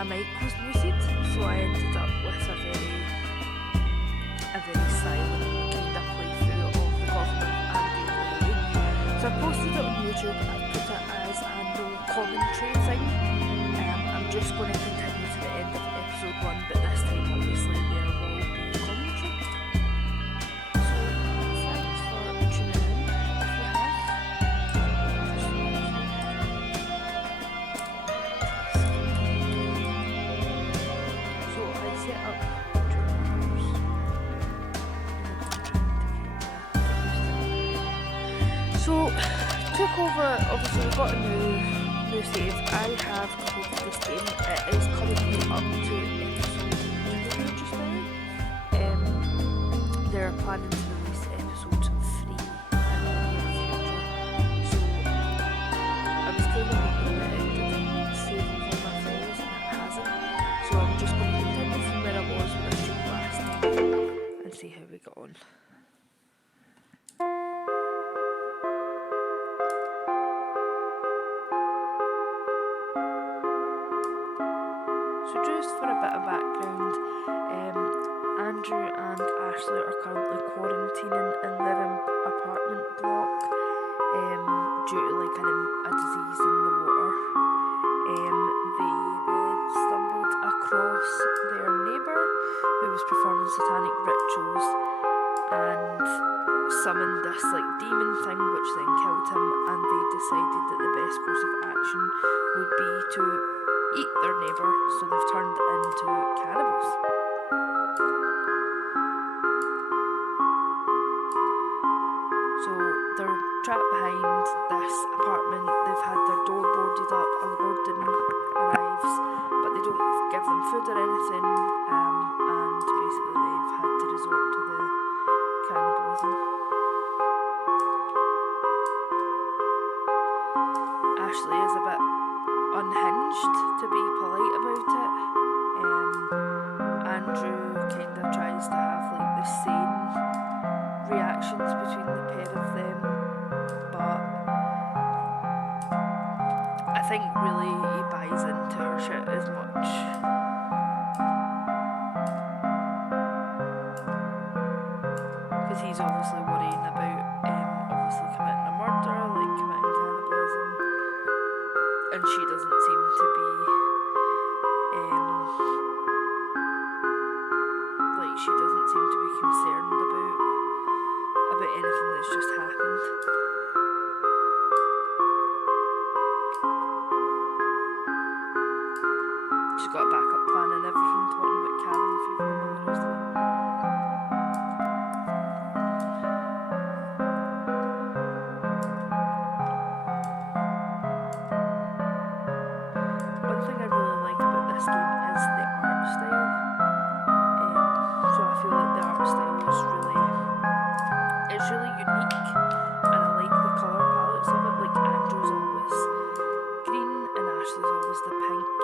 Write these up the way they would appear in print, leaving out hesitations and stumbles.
my mic was muted, so I ended up with a very silent kind of playthrough of the Coffin and Leyley. So I posted it on YouTube. I put it as a no commentary thing. I'm just going to continue to the end of episode 1, but this time obviously there will be commentary. So thanks for tuning in if you have. So I set up So, took over, obviously we got a new save. I have completed this game. It is currently up to episode 2 just now. They're planning to release episode 3 in the near future. So, I was kind of hoping that it didn't save over my files and it hasn't. So I'm just going to continue from where I was when I streamed last time and see how we got on. So just for a bit of background, Andrew and Ashley are currently quarantining in their apartment block due to like a disease in the water. They then stumbled across their neighbour who was performing satanic rituals and summoned this like demon thing which then killed him, and they decided that the best course of action would be to eat their neighbour, so they've turned into cannibals. So they're trapped behind this apartment. They've had their door boarded up, a warden arrives, but they don't give them food or anything, and basically they've had to resort to the cannibalism. Ashley is a bit unhinged, to be polite about it. Andrew kind of tries to have like the same reactions between the pair of them, but I think really he buys into her shit as much. Because he's obviously worrying about obviously committing a murder, like committing cannibalism. And she doesn't seem to be, she doesn't seem to be concerned about anything that's just happened. She's got a backup plan and everything, talking about cabin fever and all the rest of it. One thing I really like about this game is the art style. So I feel like the art style is really unique, and I like the colour palettes of it. Like Andrew's always green and Ashley's always the pink.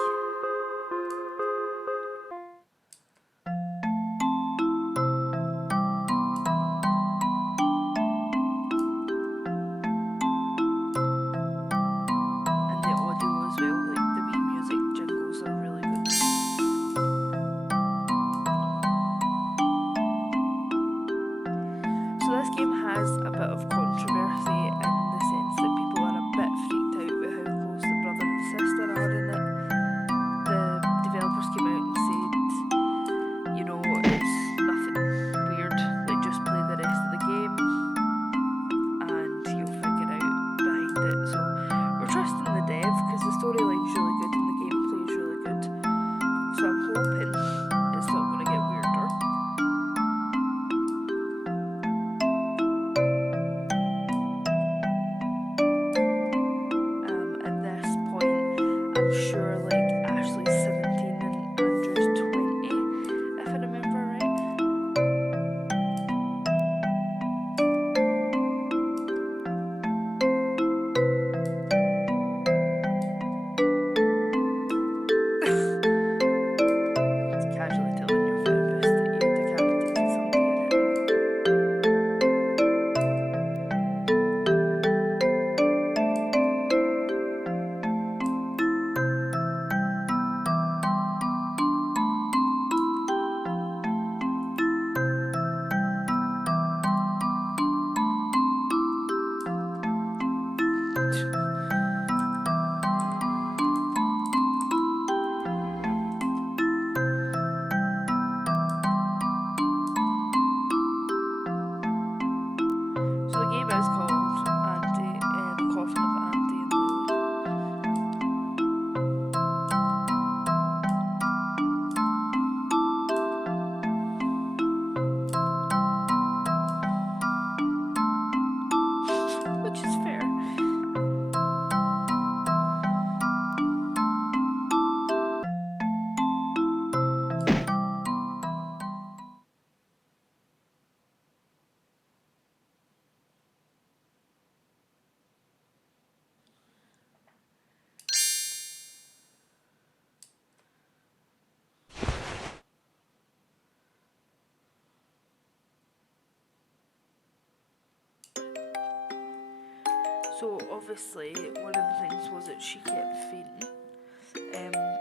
So obviously one of the things was that she kept fainting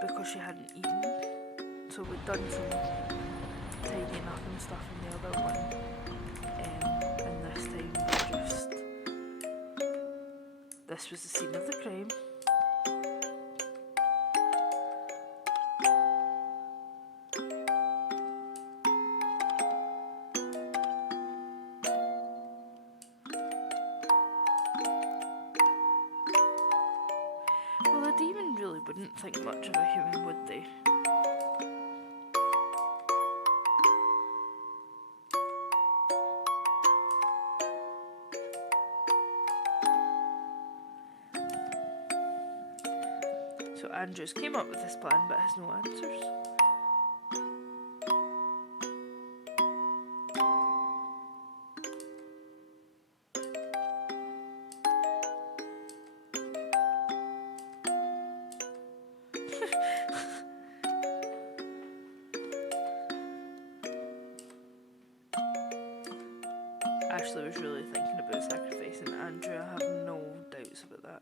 because she hadn't eaten. So we'd done some tidying up and stuff in the other one, and this time this was the scene of the crime. Well, a demon really wouldn't think much of a human, would they? So Andrews came up with this plan but has no answers. Ashley was really thinking about sacrificing Andrew, I have no doubts about that.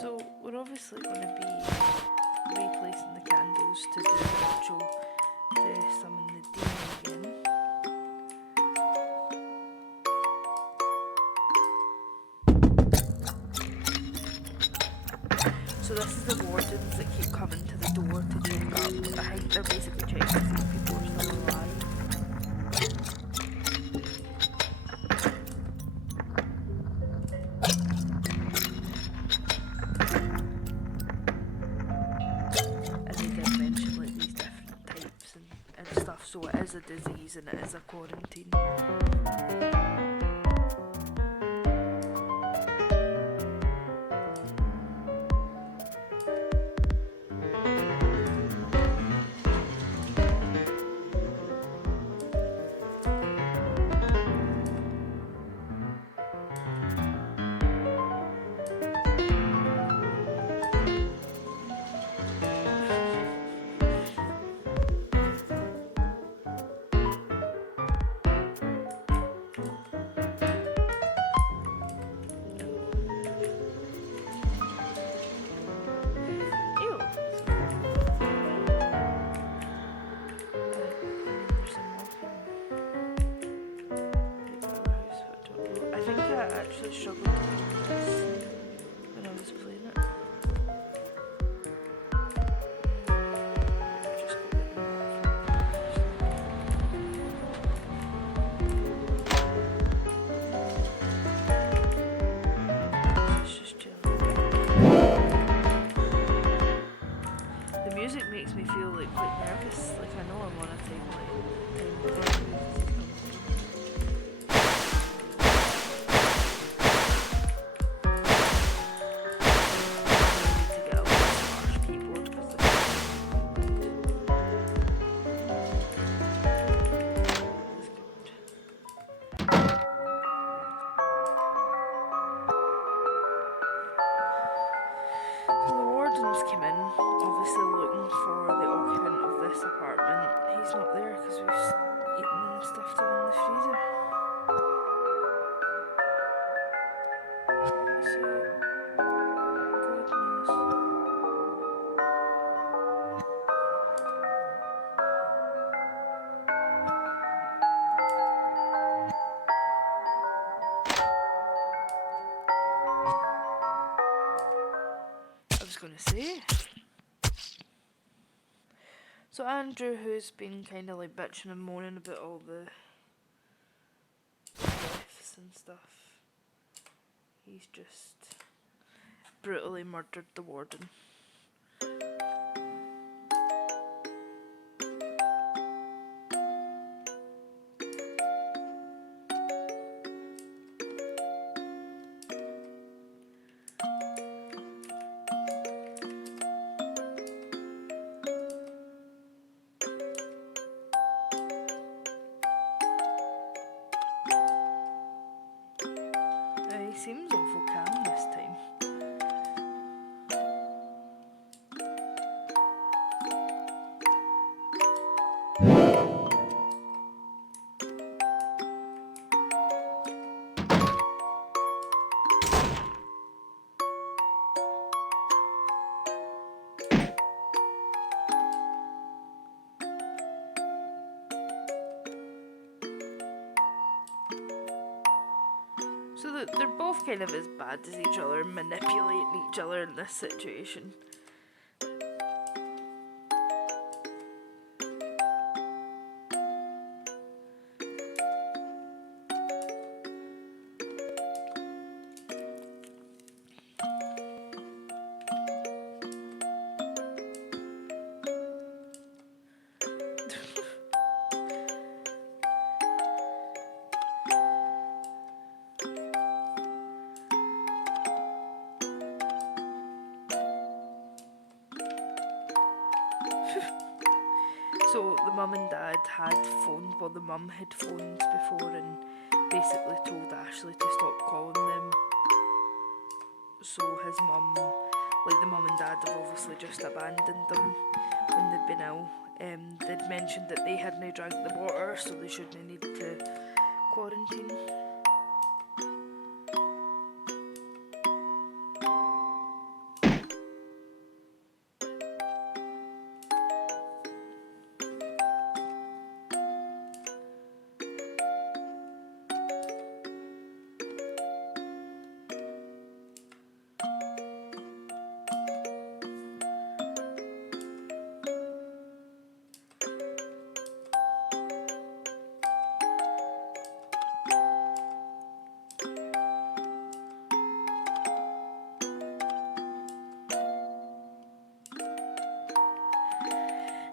So we're obviously going to be replacing the candles to do the ritual to summon the demon again. So this is the wardens that keep coming to the door to check up. I think they're basically checking to see if people are still alive. And they did mention like these different types and stuff, so it is a disease and it is a quarantine. I actually struggled to do this when I was playing it. Just go get it's just chilling. The music makes me feel like quite nervous. Like I know I'm on a timeline. Came in, obviously looking for the occupant of this apartment. He's not there because we've eaten and stuffed him in the freezer. So, God knows. I was going to say. So Andrew, who's been kind of like bitching and moaning about all the deaths and stuff, he's just brutally murdered the warden. He seems awful calm this time. they're both kind of as bad as each other, manipulating each other in this situation. So the mum and dad had phoned, well the mum had phoned before and basically told Ashley to stop calling them. So his mum, like the mum and dad have obviously just abandoned them when they've been ill. They'd mentioned that they hadn't drank the water, so they shouldn't need to quarantine.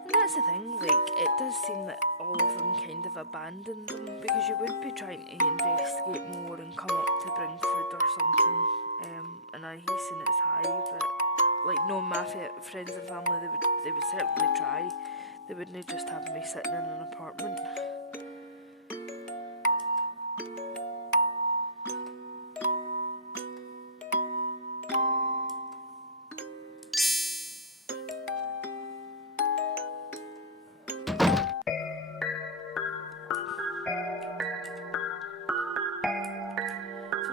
That's the thing, like, it does seem that all of them kind of abandoned them, because you would be trying to investigate more and come up to bring food or something, and he's seen it's high, but, like, no, my friends and family, they would certainly try. They wouldn't just have me sitting in an apartment.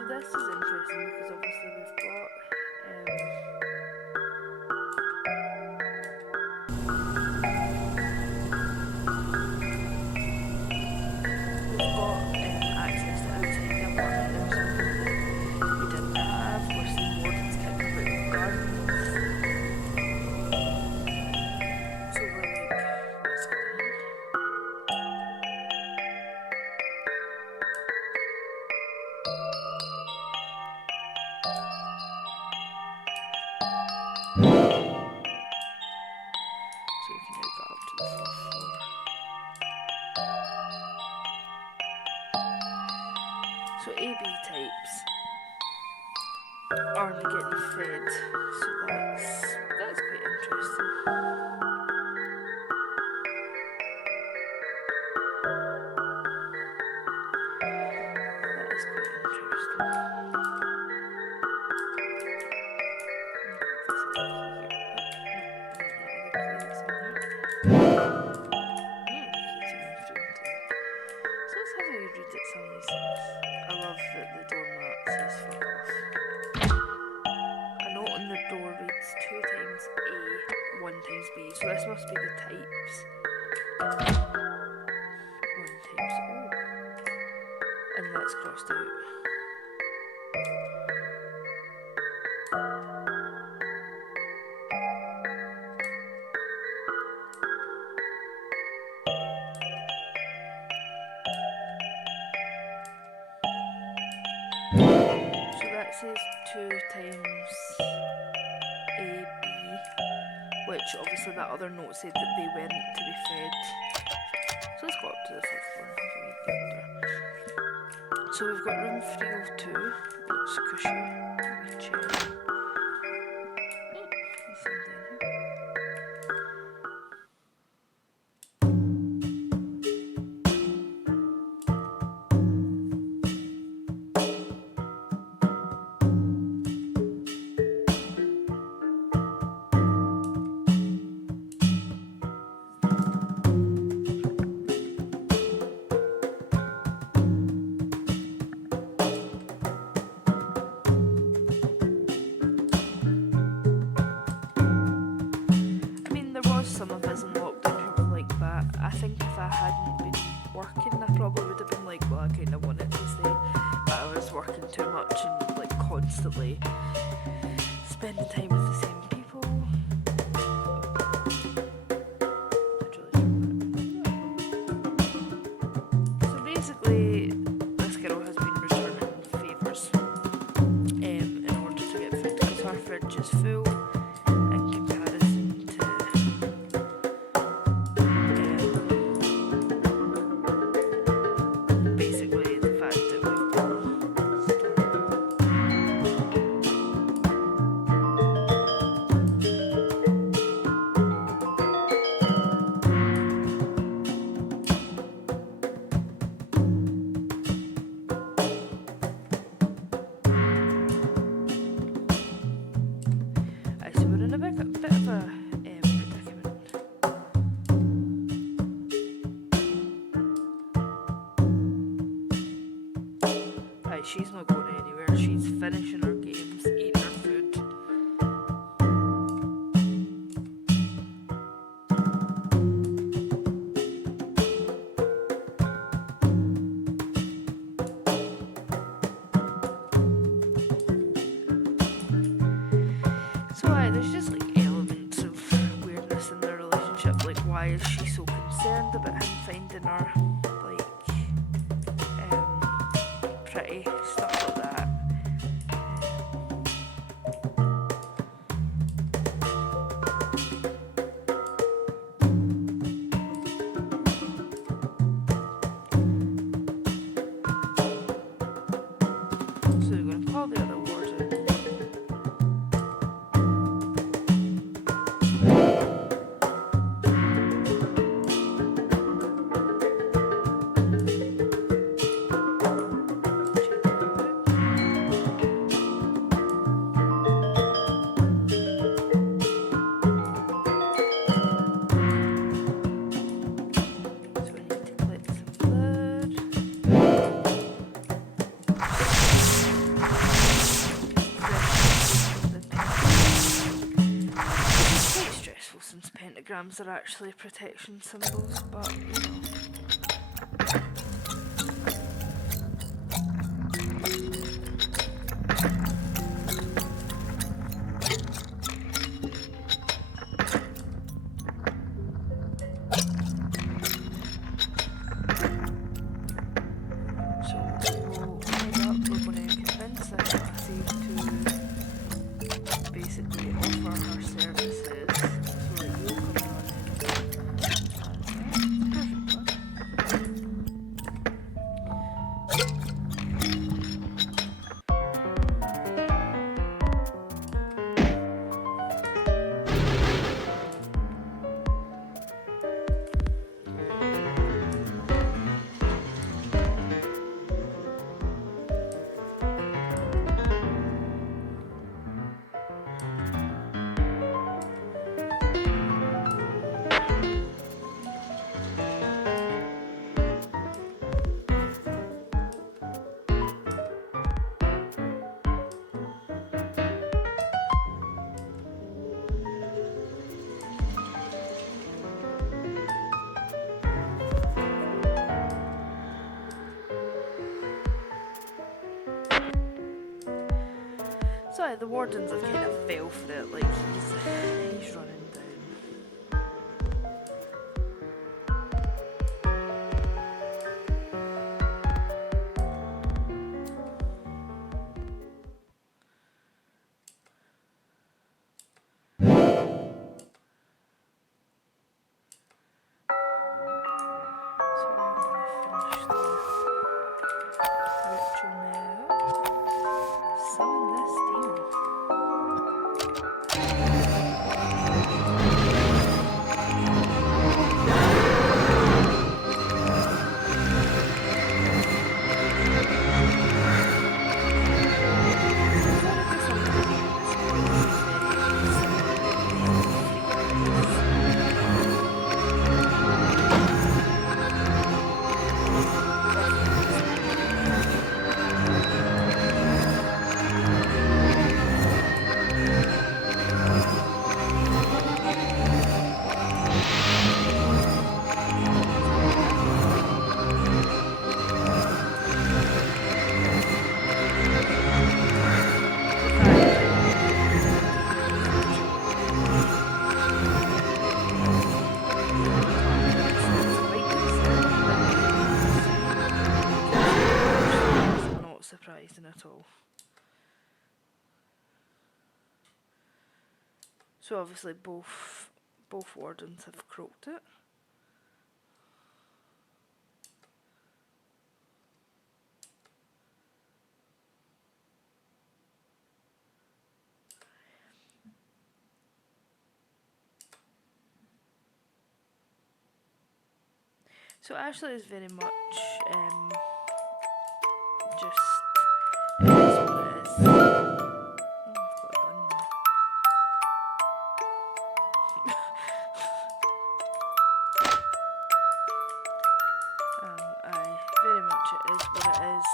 This is interesting because obviously we've got access to outside the apartment. There was something that we didn't have. We're seeing wardens kicking about with guns. So we're like, what's going on? So we can now go up to the fourth floor. So AB types aren't getting fed, so that's quite interesting. That is quite interesting. So let's have a read at some of these things. I love that the doormat says fuck off. A note on the door reads 2 times A, 1 times B. So this must be the types. 1 times O. And that's crossed out. So that says 2 times A, B, which obviously that other note said that they weren't to be fed. So let's go up to the 5th floor and have a wee gander. So we've got room 302, looks cushy, wee chair. Nothing down here. Some of us in lockdown who were like that. I think if I hadn't been working, I probably would have been like, well, I kind of wanted to stay, but I was was working too much and like constantly spending time with the same people. So basically, this girl has been returning favours in order to get food because her fridge is full in comparison to basically the fact that we've been so we're in a bit of a predicament. Right, she's not going anywhere. She's finishing her games, eating her food. So there's just like elements of weirdness in their relationship. Like, why is she so concerned about him finding her? Like, pretty stuff like that. So we're going to call the other warden. Pentagrams are actually protection symbols, but you know. So we'll head up, we're going to convince the taxi to basically offer her services. So the wardens have kind of fell for it, like he's running down. So we're going to finish the ritual now. Summon this demon. surprising at all. So obviously both wardens have croaked it. So Ashley is very much just it is what it is. Oh, I've got a gun there. Aye, very much it is what it is.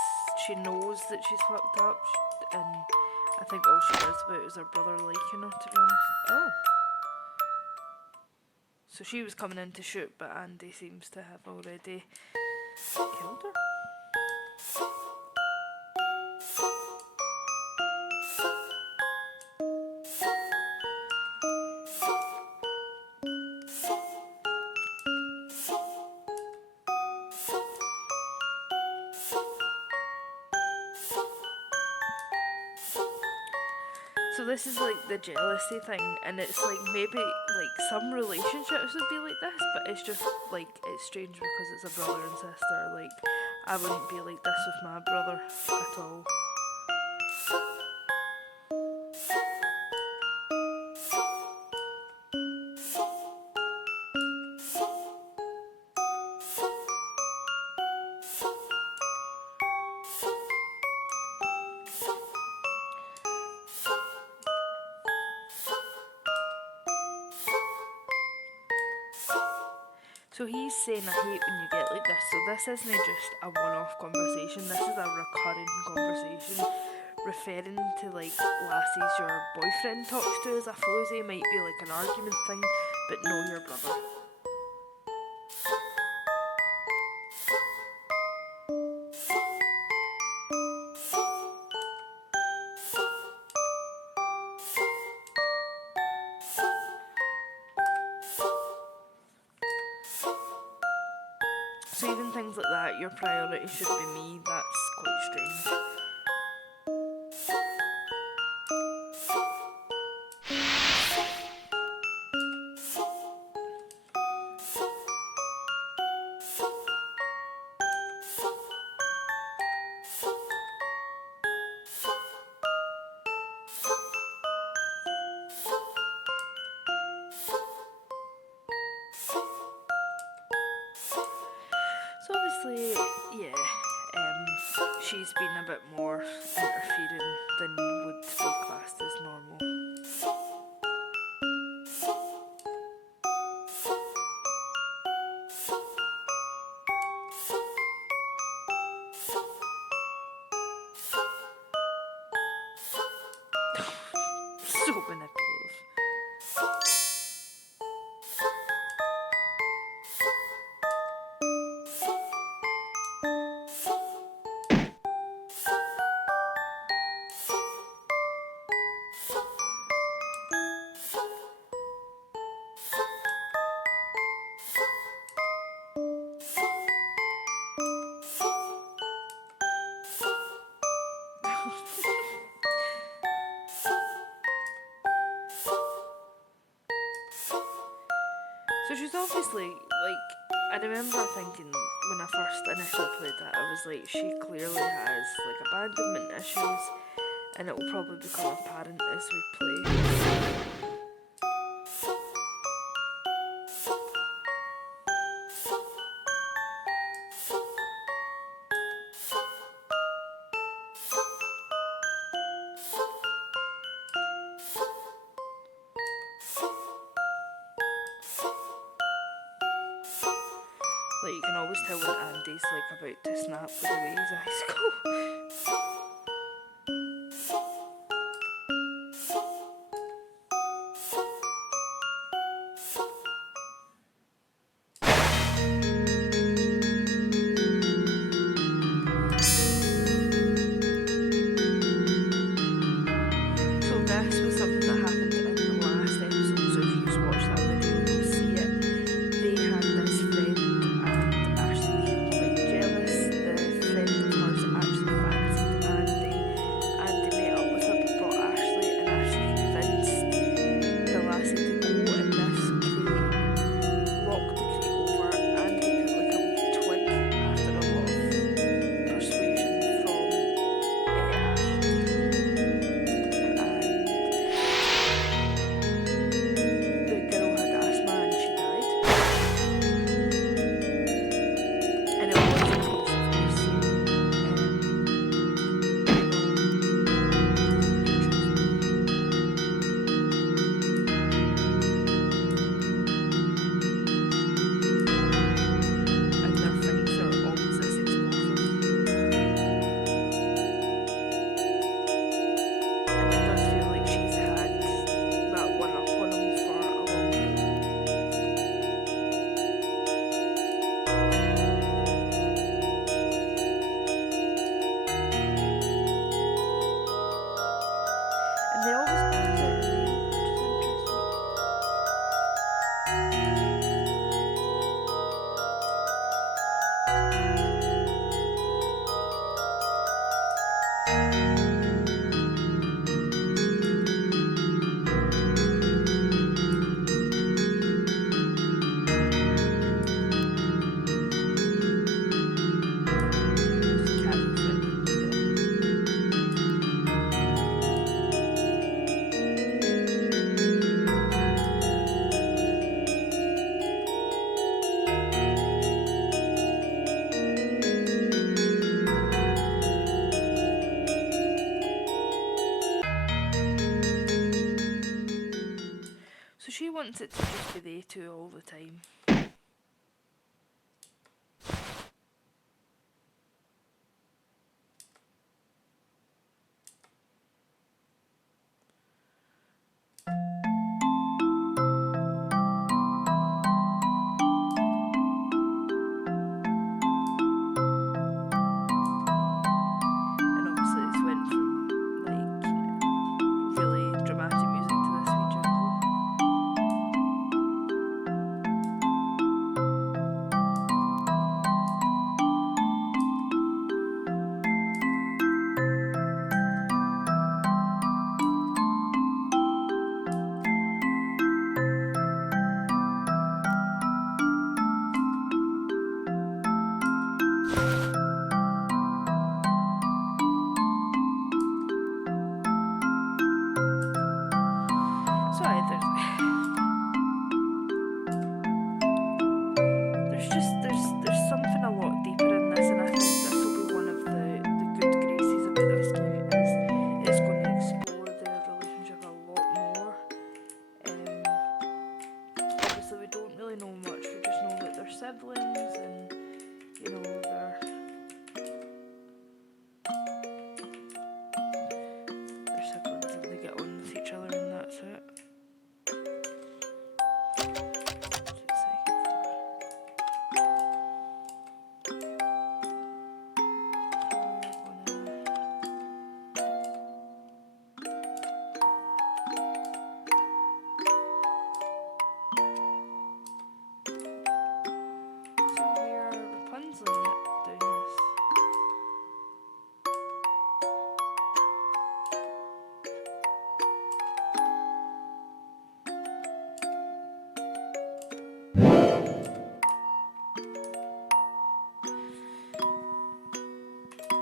She knows that she's fucked up, and I think all she cares about is her brother liking her, to be honest. Oh. So she was coming in to shoot, but Andy seems to have already killed her. So this is like the jealousy thing, and it's like maybe like some relationships would be like this, but it's just like it's strange because it's a brother and sister. Like I wouldn't be like this with my brother at all. So he's saying, I hate when you get like this. So this isn't just a one-off conversation. This is a recurring conversation, referring to like lassies your boyfriend talks to as a floozy. Might be like an argument thing, but know your brother. So even things like that, your priority should be me. That's quite strange. So obviously, yeah, she's been a bit more interfering than would be classed as normal. So manipulative. So she's obviously, like, I remember thinking when I first initially played that, I was like, she clearly has, like, abandonment issues, and it will probably become apparent as we play. Like, you can always tell when Andy's, like, about to snap with the way his eyes go. So this was something that happened in the last episode, so if you watch that video you'll see it. They had this friend and Ashley became quite jealous. The friend of hers actually fancied want it to just be they two all the time.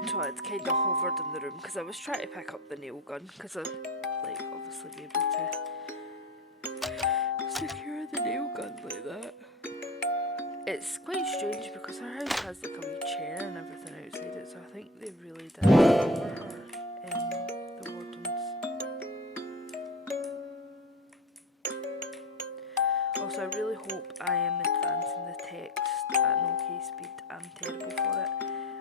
So I'd kind of hovered in the room because I was trying to pick up the nail gun because I'd like obviously be able to secure the nail gun like that. It's quite strange because her house has like a wee chair and everything outside it, so I think they really did cover her, the wardens. Also, I really hope I am advancing the text at an okay speed. I'm terrible for it.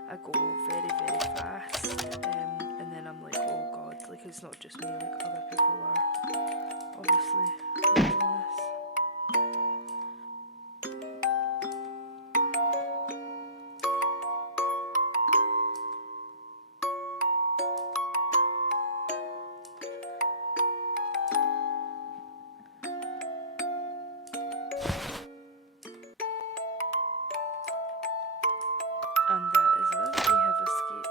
I go very, very fast, and then I'm like, oh god, like it's not just me, like other people are obviously doing this. And that is us. We have escaped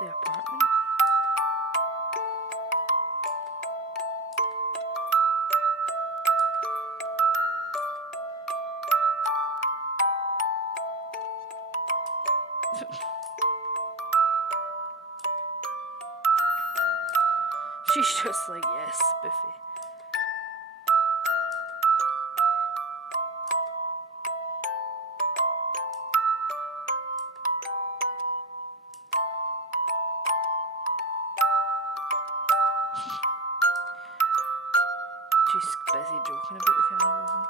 the apartment. She's just like, yes, Biffy. She's busy joking about the cannibalism.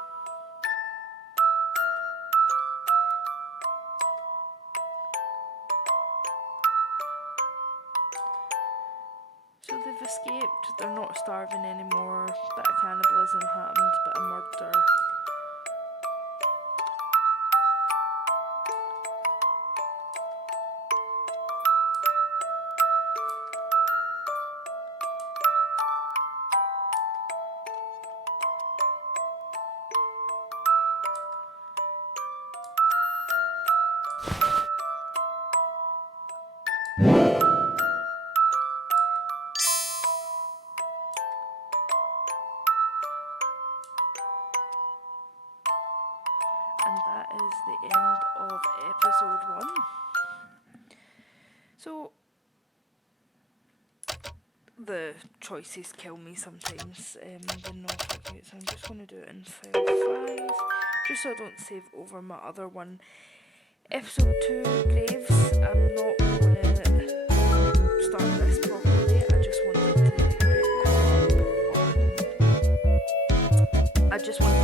So they've escaped, they're not starving anymore, bit of cannibalism happened, bit of murder. And that is the end of episode 1. So, the choices kill me sometimes when not looking, so I'm just going to do it in file 5, just so I don't save over my other one. Episode 2, Graves, I'm not going to start this properly, I just wanted to get caught up on just wanted